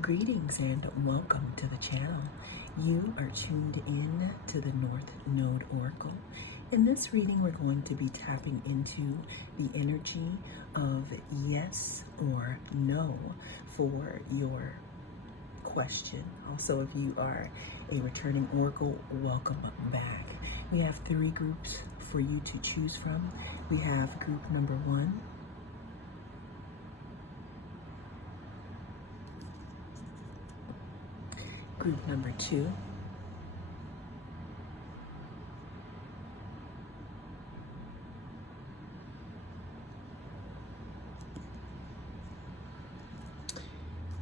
Greetings and welcome to the channel. You are tuned in to the North Node Oracle. In this reading, we're going to be tapping into the energy of yes or no for your question. Also, if you are a returning oracle, welcome back. We have three groups for you to choose from. We have group number 1, group number 2,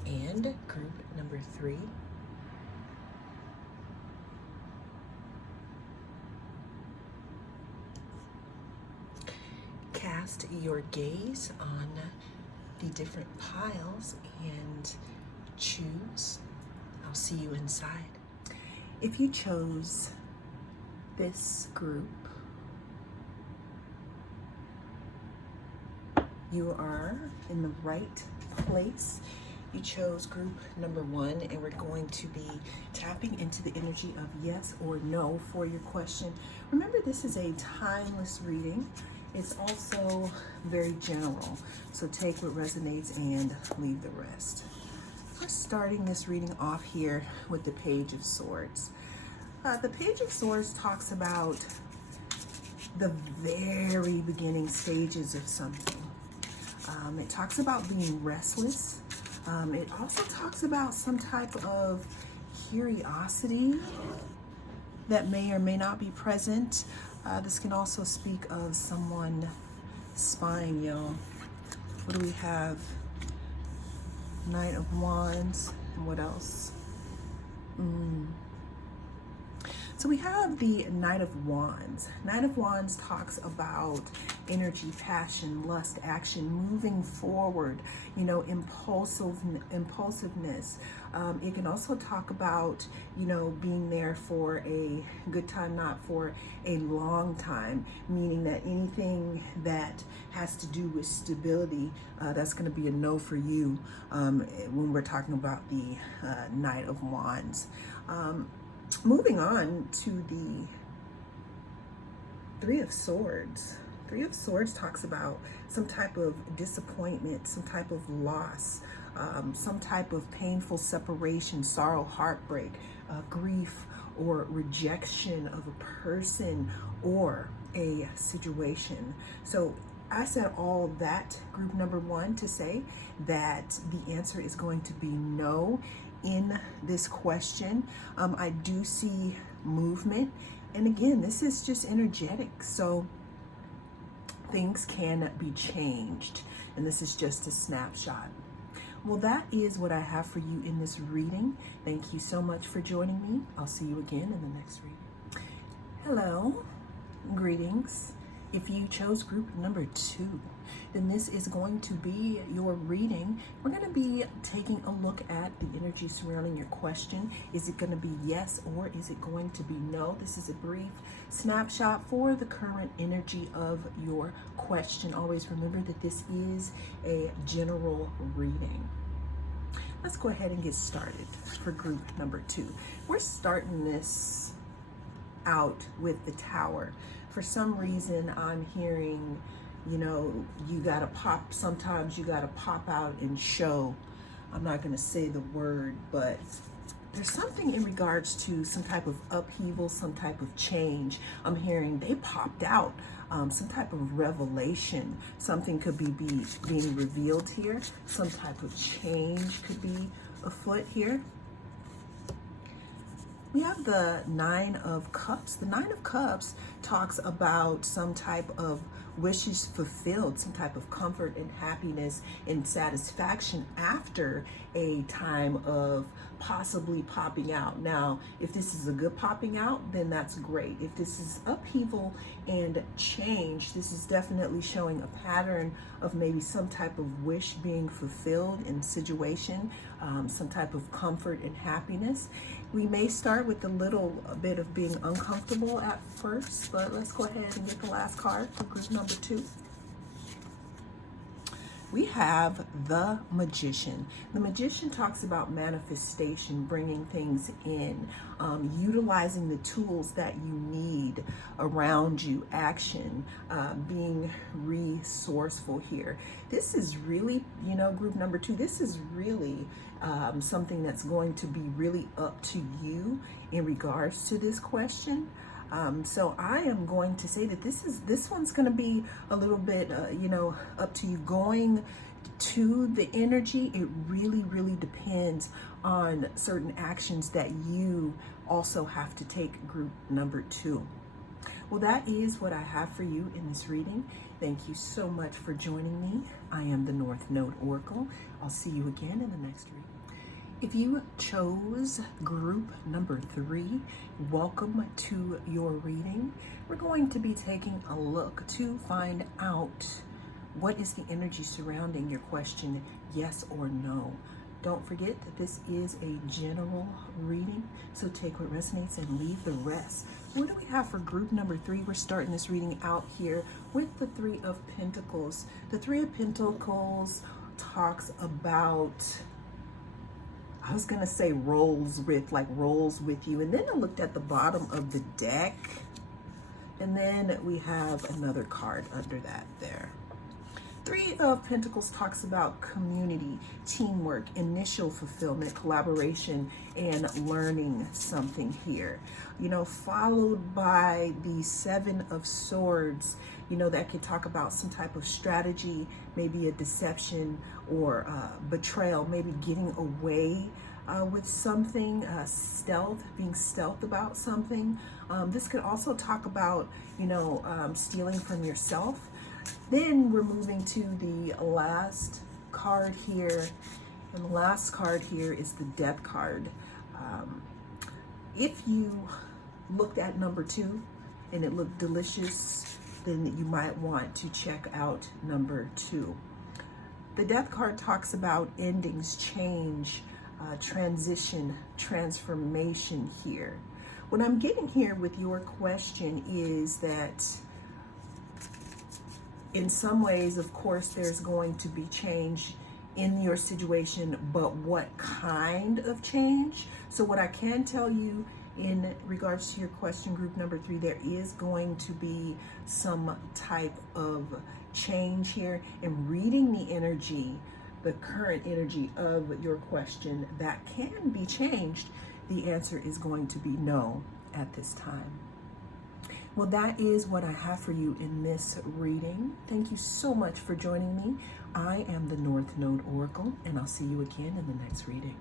and group number 3. Cast your gaze on the different piles and choose. I'll see you inside. If you chose this group, you are in the right place. You chose group number 1, and we're going to be tapping into the energy of yes or no for your question. Remember, this is a timeless reading. It's also very general, so take what resonates and leave the rest. We're starting this reading off here with the Page of Swords. The Page of Swords talks about the very beginning stages of something. It talks about being restless. It also talks about some type of curiosity that may or may not be present. This can also speak of someone spying, y'all. What do we have? Knight of Wands, and what else? So we have the Knight of Wands. Knight of Wands talks about energy, passion, lust, action, moving forward, impulsiveness. It can also talk about, being there for a good time, not for a long time, meaning that anything that has to do with stability, that's going to be a no for you when we're talking about the Knight of Wands. Moving on to the Three of Swords. Three of Swords talks about some type of disappointment, some type of loss, some type of painful separation, sorrow, heartbreak, grief, or rejection of a person or a situation. So I said all that, group number 1, to say that the answer is going to be no in this question. I do see movement, and again, this is just energetic, so things can be changed, and this is just a snapshot. Well, that is what I have for you in this reading. Thank you so much for joining me. I'll see you again in the next reading. Hello, greetings. If you chose group number 2, then this is going to be your reading. We're going to be taking a look at the energy surrounding your question. Is it going to be yes or is it going to be no? This is a brief snapshot for the current energy of your question. Always remember that this is a general reading. Let's go ahead and get started for group number 2. We're starting this out with the Tower. For some reason, I'm hearing, you gotta pop, sometimes you gotta pop out and show. I'm not gonna say the word, but there's something in regards to some type of upheaval, some type of change. I'm hearing they popped out, some type of revelation. Something could be being revealed here. Some type of change could be afoot here. We have the Nine of Cups. The Nine of Cups talks about some type of wishes fulfilled, some type of comfort and happiness and satisfaction after a time of possibly popping out. Now, if this is a good popping out, then that's great. If this is upheaval and change, this is definitely showing a pattern of maybe some type of wish being fulfilled in situation, some type of comfort and happiness. We may start with a little bit of being uncomfortable at first, but let's go ahead and get the last card for group number 2. we have the Magician. The Magician talks about manifestation, bringing things in, utilizing the tools that you need around you, action, being resourceful here. This is really, group number 2, this is really something that's going to be really up to you in regards to this question. So I am going to say that this one's going to be a little bit, up to you. Going to the energy, it really, really depends on certain actions that you also have to take, group number 2. Well, that is what I have for you in this reading. Thank you so much for joining me. I am the North Node Oracle. I'll see you again in the next reading. If you chose group number 3, welcome to your reading. We're going to be taking a look to find out what is the energy surrounding your question, yes or no. Don't forget that this is a general reading, so take what resonates and leave the rest. What do we have for group number 3? We're starting this reading out here with the 3 of Pentacles. The 3 of Pentacles talks about, I was going to say rolls with you. And then I looked at the bottom of the deck. And then we have another card under that there. 3 of Pentacles talks about community, teamwork, initial fulfillment, collaboration, and learning something here. Followed by the 7 of Swords. That could talk about some type of strategy, maybe a deception or betrayal, maybe getting away with something, being stealth about something. This could also talk about, stealing from yourself. Then we're moving to the last card here. And the last card here is the Death card. If you looked at number 2 and it looked delicious, then you might want to check out number 2. The Death card talks about endings, change, transition, transformation here. What I'm getting here with your question is that in some ways, of course, there's going to be change in your situation, but what kind of change? So what I can tell you in regards to your question, group number 3, there is going to be some type of change here. And reading the energy, the current energy of your question, that can be changed. The answer is going to be no at this time. Well, that is what I have for you in this reading. Thank you so much for joining me. I am the North Node Oracle, and I'll see you again in the next reading.